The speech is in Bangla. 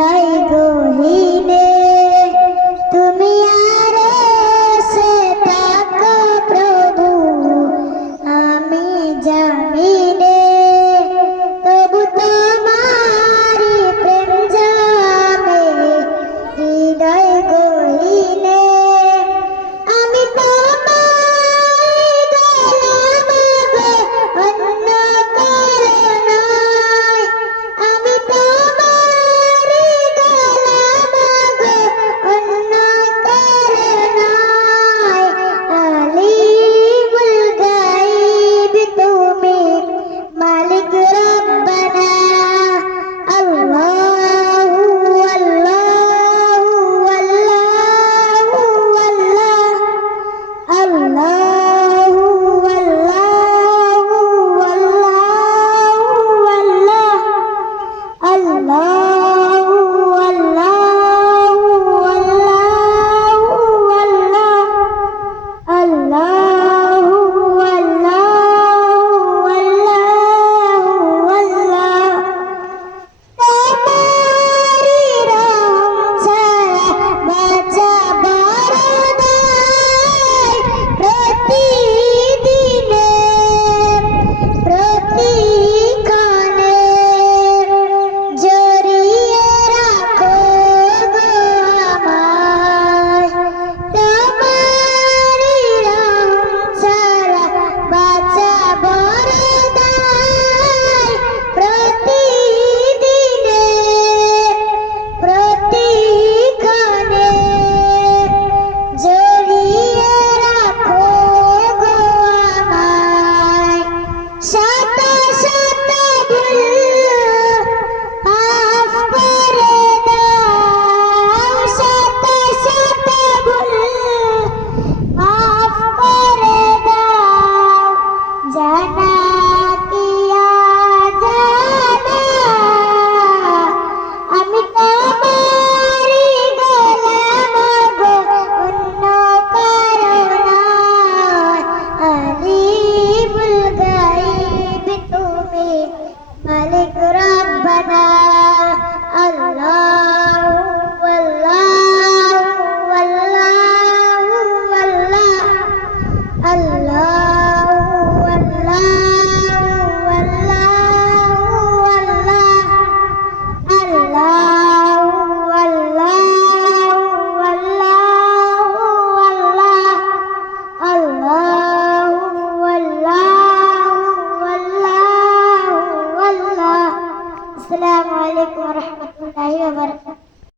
হৃদয় গহীনে তুমি আরশে থাকো প্রভু, আমি জামিনে তবু তোমারি প্রেম জামে হৃদয় গহীনে। আমি তোমায় গেলাম গো অন্য কারণায়, আমি তোমারি গেলাম গো অন্য কারণায়। আলিমুল গায়ব তুমি মালিক রব্বানা, আল্লাহু আল্লাহু আল্লাহু আল্লাহ, আল্লাহু আল্লাহু আল্লাহু আল্লাহ, আল্লাহু আল্লাহু আল্লাহু আল্লাহ, আল্লাহু আল্লাহু আল্লাহ। তোমারি রহম ছাড়া বাঁচা বড় দায়, প্রতিদিনে প্রতিক্ষণে জড়িয়ে রাখো গো আমায়। তোমারি রহম ছাড়া বাঁচা বড় দায়, প্রতিদিনে প্রতিক্ষণে জড়িয়ে রাখো গো আমায়। শত শত ভুল মাফ করে দাও, শত শত ভুল মাফ করে দাও, জানা কি অজানা আমি তোমারি গোলাম গো অন্য কারণায়। আলিমুল গায়ব তুমি মালিক রব্বানা, আল্লাহু আল্লাহু আল্লাহু আল্লাহ, আল্লাহু আল্লাহু আল্লাহু আল্লাহ, আল্লাহু আল্লাহু আল্লাহু আল্লাহ, আল্লাহু আল্লাহু আল্লাহু আল্লাহ। আসসালামু আলাইকুম ওয়া রাহমাতুল্লাহি ওয়া বারাকাতুহু।